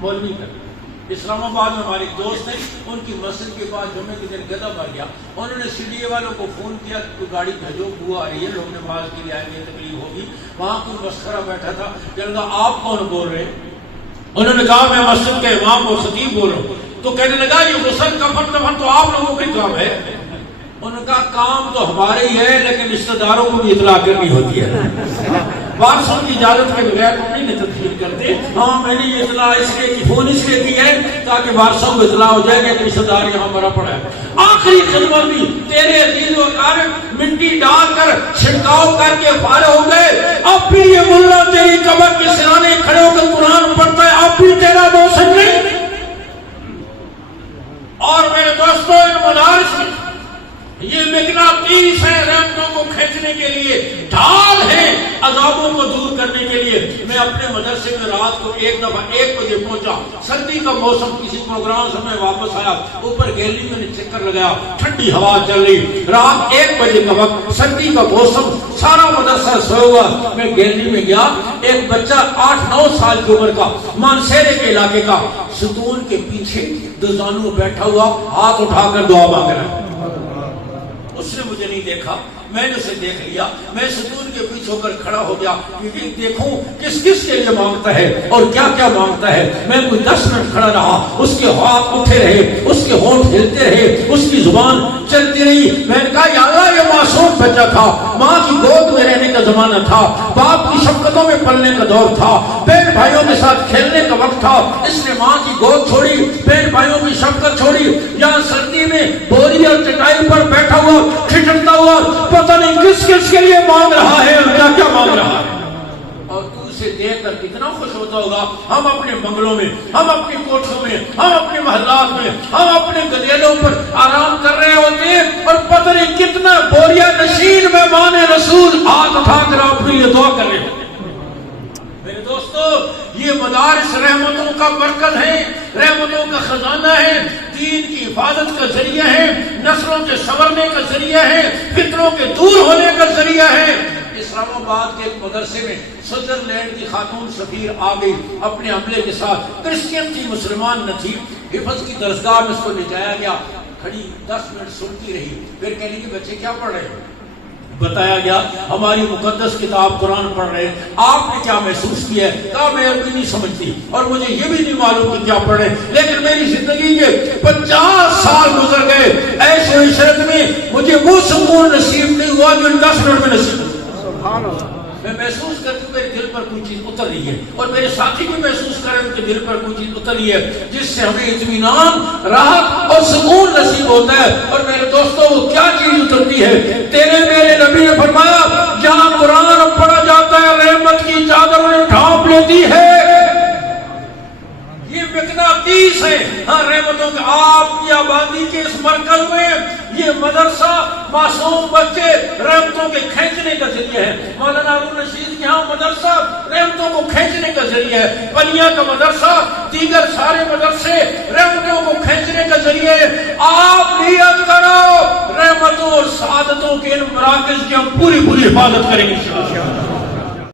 مولوی کا اسلام آباد میں ہمارے ایک دوست ہیں، ان کی مسجد کے پاس جمعے کے دن گدا مر گیا، انہوں نے CDA والوں کو فون کیا کہ کوئی گاڑی بھیجو، بو آ رہی ہے، لوگ نماز کے لیے آئیں گے، تکلیف ہوگی۔ وہاں کوئی مسخرہ بیٹھا تھا، کہنے لگا آپ کون بول رہے ہیں؟ انہوں نے کہا میں مسجد کے امام اور خطیب بول رہا ہوں۔ تو کہنے لگا یہ غسل کفن دفن تو آپ لوگوں کا کام ہے۔ انہوں نے کہا کام تو ہمارے ہی ہے، لیکن رشتہ داروں کو بھی اطلاع کرنی ہوتی ہے۔ وارثوں کی اجازت کے بغیر ہم نہیں تدخیر کرتے۔ ہاں میں نے یہ اطلاع اس لیے کی، فون اس لیے کی ہے تاکہ وارثوں کو اطلاع ہو جائے کہ رشتہ دار یہاں مرا پڑا ہے۔ آخری خدمت بھی تیرے عزیز و اقارب مٹی ڈال کر چھڑکاؤ کر کے فارغ ہو گئے، اب بھی یہ ملا تیری قبر کے سرانے کھڑے ہو کر قرآن پڑھتا ہے، اب بھی تیرا موسم نہیں۔ اور میرے دوستو ان مدارس میں یہ مغناطیس ہے، رحمتوں کو کھینچنے کے لیے، ڈھال ہے عذابوں کو دور کرنے کے لیے۔ میں اپنے مدرسے میں رات کو ایک دفعہ 1 بجے پہنچا، سردی کا موسم، کسی پروگرام سے میں واپس آیا، اوپر گیلری میں نے چکر لگایا، ٹھنڈی ہوا چل رہی، رات 1 بجے کا وقت، سردی کا موسم، سارا مدرسہ سویا ہوا۔ میں گیلری میں گیا، ایک بچہ 8-9 سال کی عمر کا، مانسیرے کے علاقے کا، ستون کے پیچھے دوزانوں بیٹھا ہوا، ہاتھ اٹھا کر دعا مانگ رہا ہے۔ اس نے مجھے نہیں دیکھا، میں نے اسے دیکھ لیا، میں ستون کے پیچھے ہو کر کھڑا ہو گیا کیونکہ دیکھوں کس کس کے لیے مانگتا ہے اور کیا کیا مانگتا ہے۔ میں کوئی 10 منٹ کھڑا رہا، اس کے ہاتھ اٹھے رہے، اس کے ہونٹ ہلتے رہے، اس کی زبان چلتی رہی۔ میں نے کہا یا اللہ یہ معصوم بچہ تھا، ماں کی گود میں رہنے کا زمانہ تھا، باپ کی شفقتوں میں پلنے کا دور تھا، بہن بھائیوں کے ساتھ کھیلنے کا وقت تھا، اس نے ماں کی گود چھوڑی، بہن بھائیوں کی شفقت چھوڑی، یہاں سردی میں بوری اور چٹائی پر بیٹھا ہوا ٹھٹکتا ہوا، پتہ نہیں کس کس کے لیے مانگ رہا ہے اور کیا کیا مانگ رہا ہے۔ اور تو اسے دیکھ کر کتنا خوش ہوتا ہوگا۔ ہم اپنے بنگلوں میں، ہم اپنی کوٹھوں میں، ہم اپنے محلات میں، ہم اپنے گدیلوں پر آرام کر رہے ہوتے ہیں اور پتہ نہیں کتنا بوریا نشین مہمان رسول ہاتھ اٹھا کر آپ کے لیے دعا کر رہے ہیں۔ میرے دوستو یہ مدارس رحمتوں کا مرکز ہے، رحمتوں کا خزانہ ہے، دین کی حفاظت کا ذریعہ ہے، نسلوں کے سنورنے کا ذریعہ ہے، فتنوں کے دور ہونے کا ذریعہ ہے۔ اسلام آباد کے ایک مدرسے میں سوئٹزرلینڈ کی خاتون سفیر آ گئی اپنے عملے کے ساتھ، کرسچین تھی، مسلمان نہ تھی، حفظ کی درسگاہ میں اس کو لے جایا گیا، کھڑی 10 منٹ سنتی رہی، پھر کہنے کہ بچے کیا پڑھ رہے ہیں؟ بتایا گیا ہماری مقدس کتاب قرآن پڑھ رہے ہیں۔ آپ نے کیا محسوس کیا ہے؟ کہا میں عربی نہیں سمجھتی اور مجھے یہ بھی نہیں معلوم کہ کیا پڑھ رہے ہیں، لیکن میری زندگی کے 50 سال گزر گئے ایسے عشرت میں مجھے وہ سکون نصیب نہیں ہوا جو 10 منٹ میں نصیب ہوا۔ میں محسوس کرتی ہوں میرے دل پر کوئی چیز اتر رہی ہے اور میرے ساتھی بھی محسوس کریں ان کے دل پر کوئی چیز اتر رہی ہے جس سے ہمیں اطمینان، راحت اور سکون نصیب ہوتا ہے۔ اور میرے دوستوں وہ کیا چیز اترتی ہے؟ تیرے میرے نبی نے فرمایا جہاں قرآن پڑھا جاتا ہے رحمت کی چادر انہیں ڈھانپ لیتی ہے۔ یہ مغناطیس ہے ہاں رحمتوں کے۔ آپ کی آبادی کے اس مرکز میں یہ مدرسہ معصوم بچے رحمتوں کے کھینچنے کا ذریعہ ہے۔ مولانا ہارون رشید کے ہاں مدرسہ رحمتوں کو کھینچنے کا ذریعہ ہے، پنیا کا مدرسہ، دیگر سارے مدرسے رحمتوں کو کھینچنے کا ذریعہ ہے۔ آپ نیت کرو رحمتوں اور سعادتوں کے ان مراکز کی ہم پوری حفاظت کریں گے۔